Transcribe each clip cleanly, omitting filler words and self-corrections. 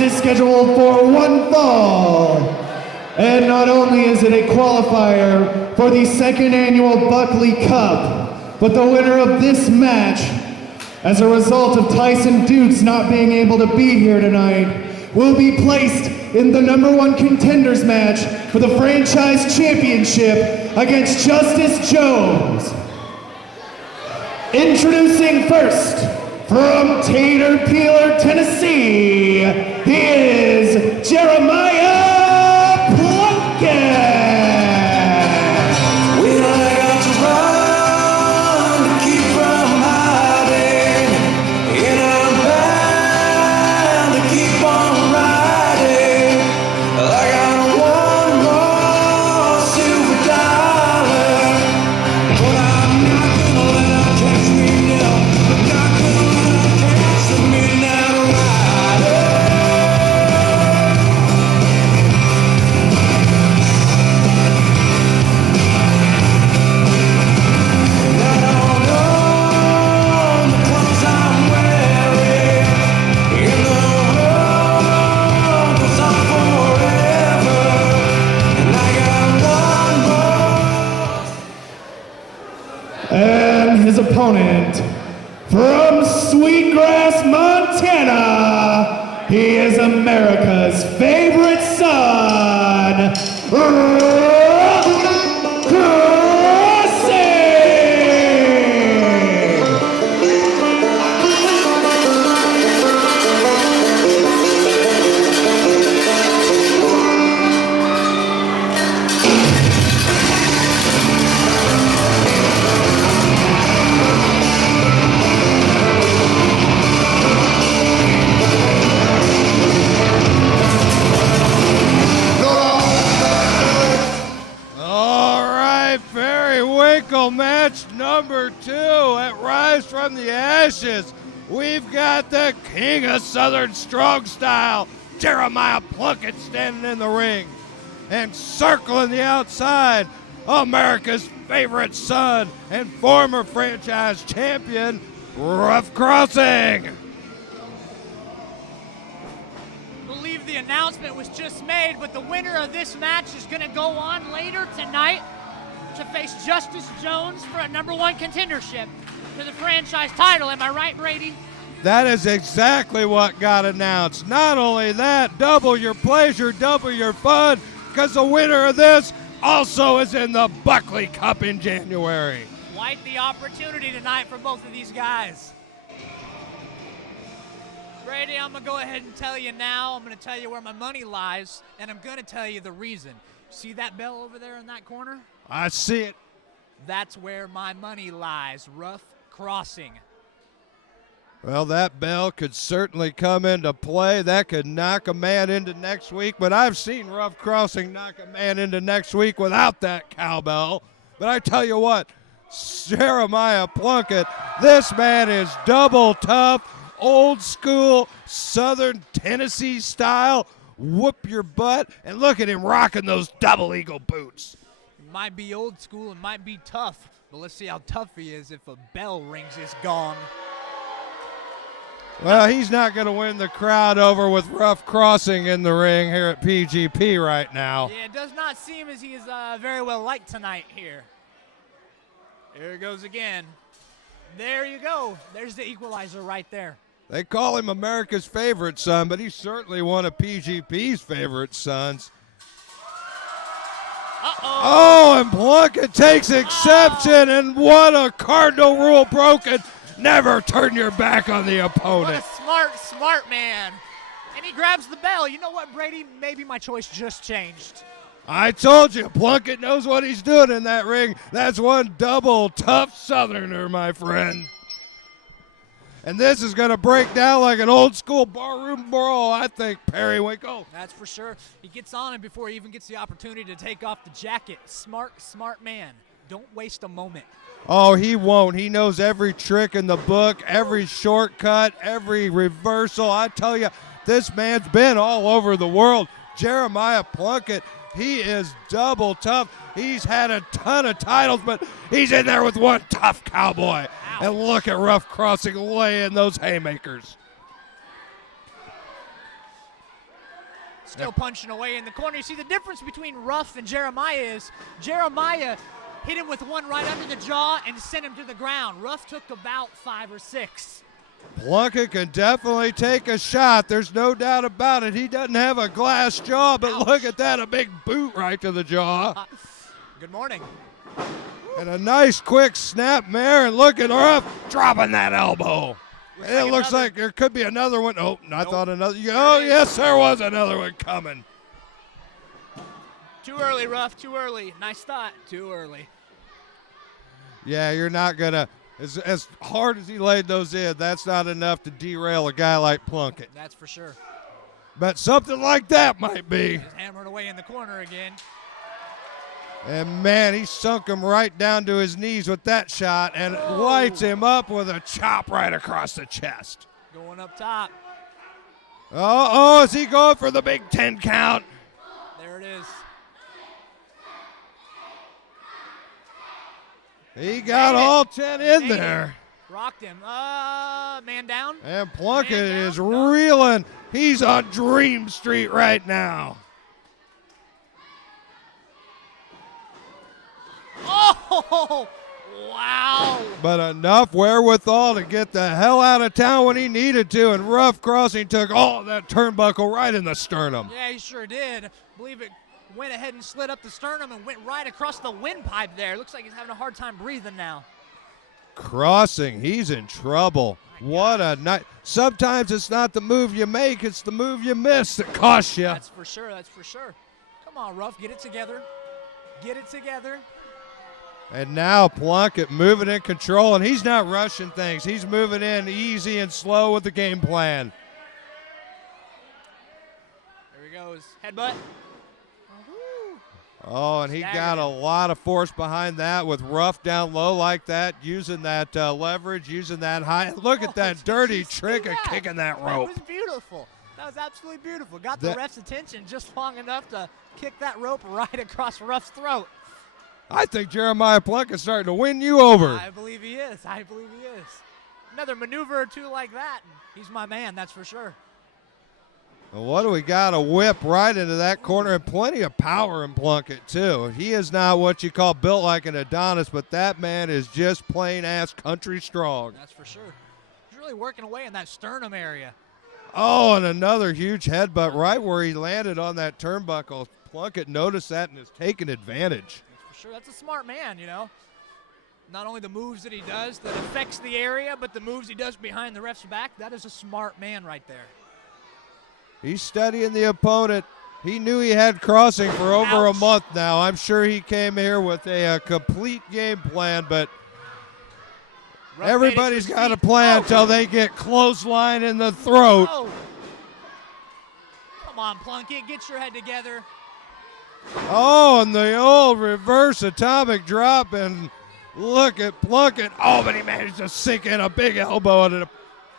is scheduled for one fall. And not only is it a qualifier for the second annual Buckley Cup, but the winner of this match, as a result of Tyson Dukes not being able to be here tonight, will be placed in the #1 contenders match for the franchise championship against Justice Jones. Introducing first, from Tater Peeler, Tennessee, he is Jeremiah Plunkett. And his opponent, from Sweetgrass, Montana, he is America's favorite son, Ruff Crossing! Match number 2 at Rise from the Ashes. We've got the King of Southern Strong Style, Jeremiah Plunkett, standing in the ring. And circling the outside, America's favorite son and former franchise champion, Ruff Crossing. I believe the announcement was just made, but the winner of this match is going to go on later tonight to face Justice Jones for a #1 contendership to the franchise title. Am I right, Brady? That is exactly what got announced. Not only that, double your pleasure, double your fun, because the winner of this also is in the Buckley Cup in January. Quite the opportunity tonight for both of these guys. Brady, I'm going to go ahead and tell you now. I'm going to tell you where my money lies, and I'm going to tell you the reason. See that bell over there in that corner? I see it. That's where my money lies, Ruff Crossing. Well, that bell could certainly come into play. That could knock a man into next week, but I've seen Ruff Crossing knock a man into next week without that cowbell. But I tell you what, Jeremiah Plunkett, this man is double tough, old school, Southern Tennessee style, whoop your butt, and look at him rocking those double eagle boots. Might be old school and might be tough, but let's see how tough he is if a bell rings his gong. Well, he's not going to win the crowd over with Ruff Crossing in the ring here at PGP right now. Yeah, it does not seem as he is very well liked tonight here. Here it goes again. There you go. There's the equalizer right there. They call him America's favorite son, but he's certainly one of PGP's favorite sons. Uh-oh. Oh, and Plunkett takes exception, and what a cardinal rule broken. Never turn your back on the opponent. What a smart man. And he grabs the bell. You know what, Brady? Maybe my choice just changed. I told you, Plunkett knows what he's doing in that ring. That's one double tough Southerner, my friend. And this is going to break down like an old school barroom brawl, I think, Periwinkle. That's for sure. He gets on him before he even gets the opportunity to take off the jacket. Smart man. Don't waste a moment. Oh, he won't. He knows every trick in the book, every shortcut, every reversal. I tell you, this man's been all over the world. Jeremiah Plunkett, he is double tough. He's had a ton of titles, but he's in there with one tough cowboy. Ow. And look at Ruff Crossing laying those haymakers. Still punching away in the corner. You see the difference between Ruff and Jeremiah is Jeremiah hit him with one right under the jaw and sent him to the ground. Ruff took about 5 or 6. Plunkett can definitely take a shot. There's no doubt about it. He doesn't have a glass jaw, but Ouch. look at that, a big boot right to the jaw. Good morning. And a nice quick snap there, and look at Ruff dropping that elbow. And it looks like there could be another one. Oh, I thought another. Oh, yes, there was another one coming. Too early, Ruff, too early. Nice thought, too early. Yeah, you're not going to, as hard as he laid those in, that's not enough to derail a guy like Plunkett. That's for sure. But something like that might be. He's hammered away in the corner again. And, man, he sunk him right down to his knees with that shot and lights him up with a chop right across the chest. Going up top. Oh, is he going for the big 10 count? There it is. He got all 10 in there. Rocked him. Man down. And Plunkett Man down. is reeling. He's on Dream Street right now. Oh, wow. But enough wherewithal to get the hell out of town when he needed to, and Ruff Crossing took all of that turnbuckle right in the sternum. Yeah, he sure did. I believe it went ahead and slid up the sternum and went right across the windpipe there. Looks like he's having a hard time breathing now. Crossing, he's in trouble. What a night. Sometimes it's not the move you make, it's the move you miss that costs you. That's for sure, that's for sure. Come on, Ruff, get it together. Get it together. And now Plunkett moving in control, and he's not rushing things. He's moving in easy and slow with the game plan. There he goes. Headbutt. Oh, and he got a lot of force behind that with Ruff down low like that, using that leverage, using that high. Look at that dirty trick of kicking that rope. That was beautiful. That was absolutely beautiful. Got the ref's attention just long enough to kick that rope right across Ruff's throat. I think Jeremiah Plunkett's starting to win you over. I believe he is. I believe he is. Another maneuver or two like that, and he's my man, that's for sure. Well, what do we got? A whip right into that corner, and plenty of power in Plunkett, too. He is not what you call built like an Adonis, but that man is just plain-ass country strong. That's for sure. He's really working away in that sternum area. Oh, and another huge headbutt right where he landed on that turnbuckle. Plunkett noticed that and has taken advantage. Sure, that's a smart man, you know. Not only the moves that he does that affects the area, but the moves he does behind the ref's back, that is a smart man right there. He's studying the opponent. He knew he had Crossing for over a month now. I'm sure he came here with a complete game plan, but everybody's got a plan until they get clothesline in the throat. Oh. Come on, Plunkett, get your head together. Oh, and the old reverse atomic drop, and look at Plunkett. Oh, but he managed to sink in a big elbow at an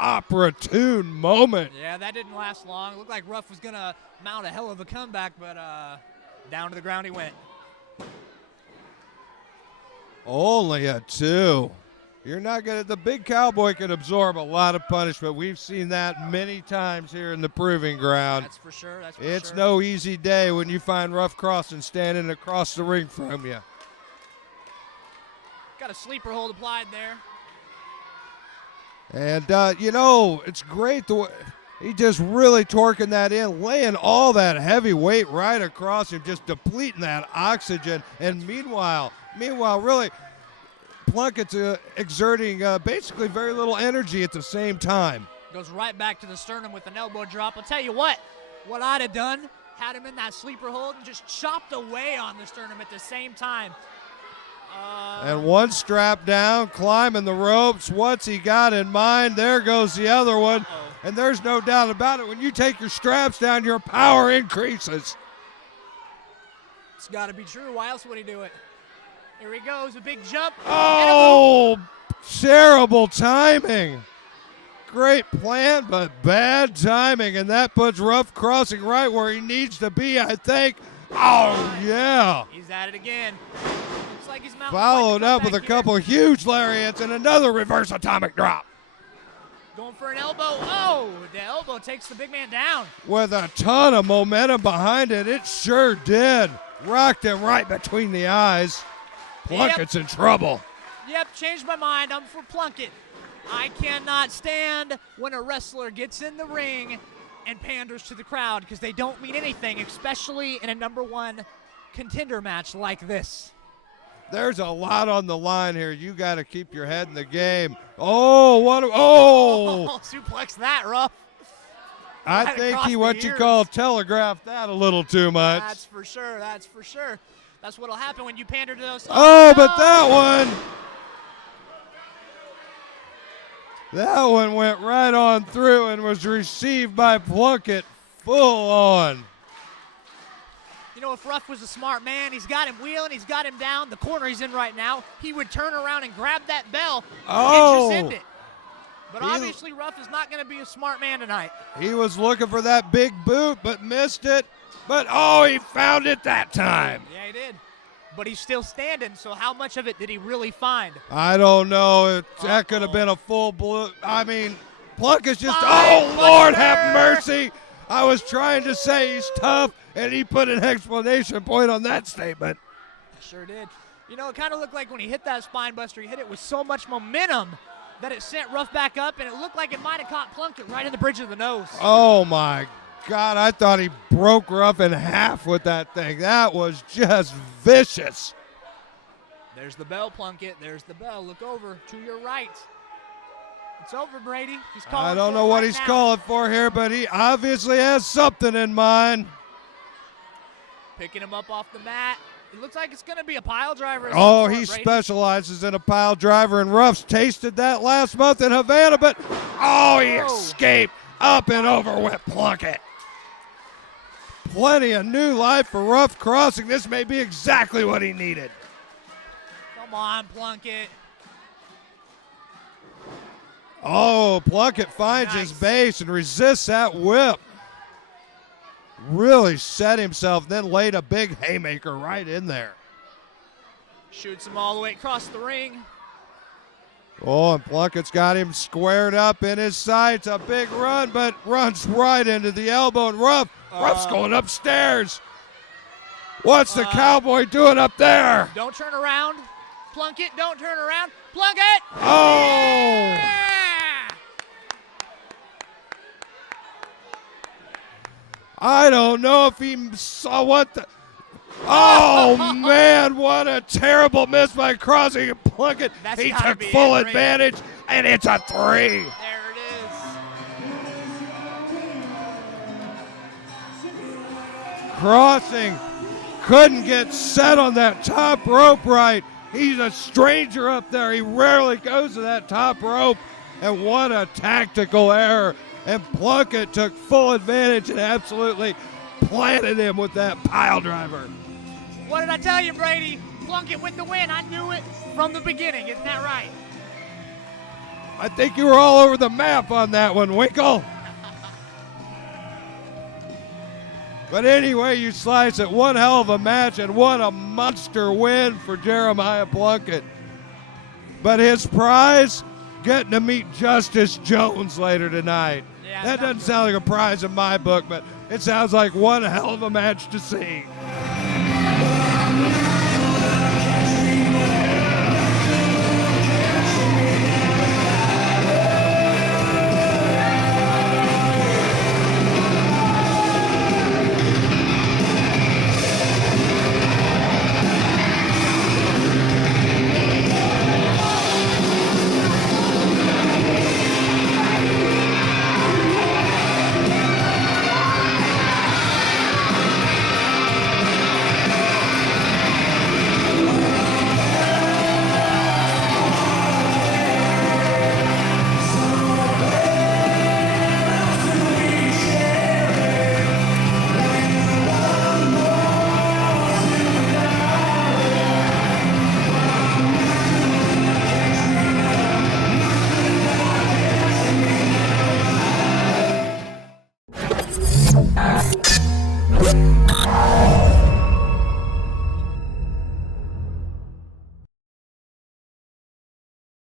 opportune moment. Yeah, that didn't last long. Looked like Ruff was going to mount a hell of a comeback, but down to the ground he went. Only a 2. You're not going to, the big cowboy can absorb a lot of punishment. We've seen that many times here in the proving ground. That's for sure. That's for It's sure. no easy day when you find Ruff Crossing standing across the ring from you. Got a sleeper hold applied there. And, you know, it's great the way he just really torquing that in, laying all that heavy weight right across him, just depleting that oxygen. And meanwhile, really, Plunkett's exerting basically very little energy at the same time. Goes right back to the sternum with an elbow drop. I'll tell you what I'd have done, had him in that sleeper hold and just chopped away on the sternum at the same time. And one strap down, climbing the ropes. What's he got in mind? There goes the other one. And there's no doubt about it. When you take your straps down, your power increases. It's got to be true. Why else would he do it? Here he goes, a big jump. Oh, terrible timing. Great plan, but bad timing. And that puts Ruff Crossing right where he needs to be, I think. Oh, yeah. He's at it again. Looks like he's mounting Followed up with a couple huge lariats and another reverse atomic drop. Going for an elbow. Oh, the elbow takes the big man down. With a ton of momentum behind it. It sure did. Rocked him right between the eyes. Plunkett's in trouble. Yep, changed my mind. I'm for Plunkett. I cannot stand when a wrestler gets in the ring and panders to the crowd because they don't mean anything, especially in a #1 contender match like this. There's a lot on the line here. You got to keep your head in the game. Oh, what? Oh! Suplex that, Ruff. I Right think across he the what you ears. call telegraphed that a little too much. That's for sure. That's for sure. That's what'll happen when you pander to those. Oh, no! but that one went right on through and was received by Plunkett full on. You know, if Ruff was a smart man, he's got him wheeling, he's got him down. The corner he's in right now, he would turn around and grab that bell Oh. and just end it. But He- obviously, Ruff is not going to be a smart man tonight. He was looking for that big boot, but missed it. But, oh, he found it that time. Yeah, he did. But he's still standing, so how much of it did he really find? I don't know. That could have been a full blue. I mean, Plunkett's just, Fine, oh, Lord, Buster. have mercy. I was trying to say he's tough, and he put an exclamation point on that statement. Sure did. You know, it kind of looked like when he hit that spine buster, he hit it with so much momentum that it sent Ruff back up, and it looked like it might have caught Plunkett right in the bridge of the nose. Oh, my God. I thought he broke Ruff in half with that thing. That was just vicious. There's the bell, Plunkett. There's the bell. Look over to your right. It's over, Brady. He's calling. I don't for know it what right he's now. calling for here, but he obviously has something in mind. Picking him up off the mat. It looks like it's going to be a pile driver. of Oh, some he sort, Brady. specializes in a pile driver, and Ruff's tasted that last month in Havana, but oh, he Oh. escaped. Up and over with Plunkett. Plenty of new life for Ruff Crossing. This may be exactly what he needed. Come on, Plunkett. Oh, Plunkett finds his Nice. base and resists that whip. Really set himself, then laid a big haymaker right in there. Shoots him all the way across the ring. Oh, and Plunkett's got him squared up in his sights. A big run, but runs right into the elbow. And Ruff's going upstairs. What's the cowboy doing up there? Don't turn around. Plunkett, don't turn around. Plunkett! Oh! Yeah! I don't know if he saw what the... Oh, man, what a terrible miss by Crossing and Plunkett. That's He gotta took be full it, Ray. advantage, and it's a 3. There it is. Crossing couldn't get set on that top rope right. He's a stranger up there. He rarely goes to that top rope. And what a tactical error. And Plunkett took full advantage and absolutely planted him with that pile driver. What did I tell you, Brady? Plunkett with the win. I knew it from the beginning. Isn't that right? I think you were all over the map on that one, Winkle. But anyway, you slice it. One hell of a match, and what a monster win for Jeremiah Plunkett. But his prize, getting to meet Justice Jones later tonight. Yeah, That sounds doesn't sound like a prize in my book, but it sounds like one hell of a match to see.